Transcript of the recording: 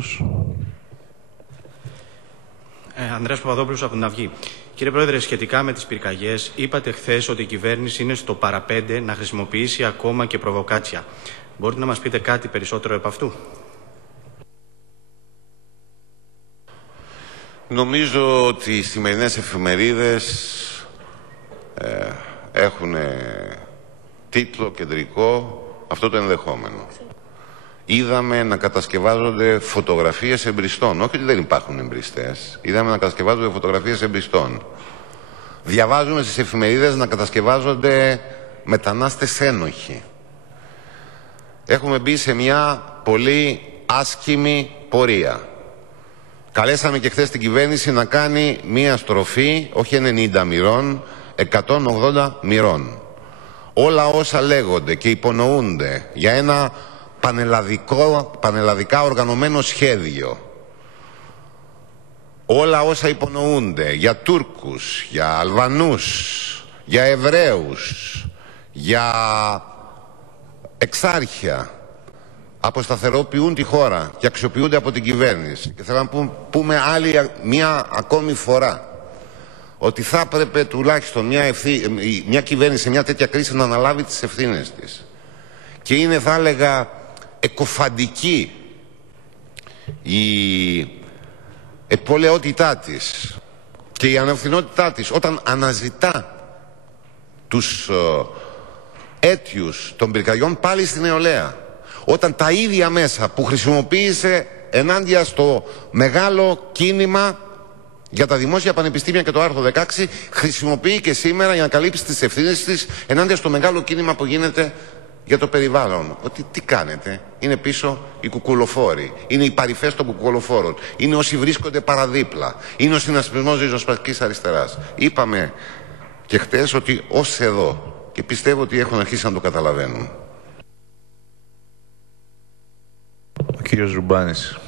Παπαδόπουλος. Ανδρέας Παπαδόπουλος από την Αυγή. Κύριε Πρόεδρε, σχετικά με τις πυρκαγιές, είπατε χθες ότι η κυβέρνηση είναι στο παραπέντε να χρησιμοποιήσει ακόμα και προβοκάτσια. Μπορείτε να μας πείτε κάτι περισσότερο επ' αυτού? Νομίζω ότι οι σημερινές εφημερίδες έχουν τίτλο κεντρικό αυτό το ενδεχόμενο. Είδαμε να κατασκευάζονται φωτογραφίες εμπριστών. Όχι ότι δεν υπάρχουν εμπριστές. Είδαμε να κατασκευάζονται φωτογραφίες εμπριστών. Διαβάζουμε στις εφημερίδες να κατασκευάζονται μετανάστες ένοχοι. Έχουμε μπει σε μια πολύ άσχημη πορεία. Καλέσαμε και χθες την κυβέρνηση να κάνει μια στροφή, όχι 90 μοιρών, 180 μοιρών. Όλα όσα λέγονται και υπονοούνται για ένα πανελλαδικά οργανωμένο σχέδιο, όλα όσα υπονοούνται για Τούρκους, για Αλβανούς, για Εβραίους, για εξάρχεια, αποσταθεροποιούν τη χώρα και αξιοποιούνται από την κυβέρνηση. Και θέλω να πούμε άλλη μια ακόμη φορά ότι θα έπρεπε τουλάχιστον μια κυβέρνηση σε μια τέτοια κρίση να αναλάβει τις ευθύνες της. Και είναι, θα έλεγα, εκοφαντική η επολαιότητά της και η ανευθυνότητά της όταν αναζητά τους αίτιους των πυρκαγιών πάλι στην νεολαία. Όταν τα ίδια μέσα που χρησιμοποίησε ενάντια στο μεγάλο κίνημα για τα δημόσια πανεπιστήμια και το άρθρο 16 χρησιμοποιεί και σήμερα για να καλύψει τις ευθύνες της ενάντια στο μεγάλο κίνημα που γίνεται για το περιβάλλον. Ότι τι κάνετε? Είναι πίσω οι κουκουλοφόροι, είναι οι παρυφές των κουκουλοφόρων, είναι όσοι βρίσκονται παραδίπλα, είναι ο συνασπισμός ριζοσπαστικής αριστεράς. Είπαμε και χτες ότι ως εδώ, και πιστεύω ότι έχουν αρχίσει να το καταλαβαίνουν. Ο κύριος Ρουμπάνης.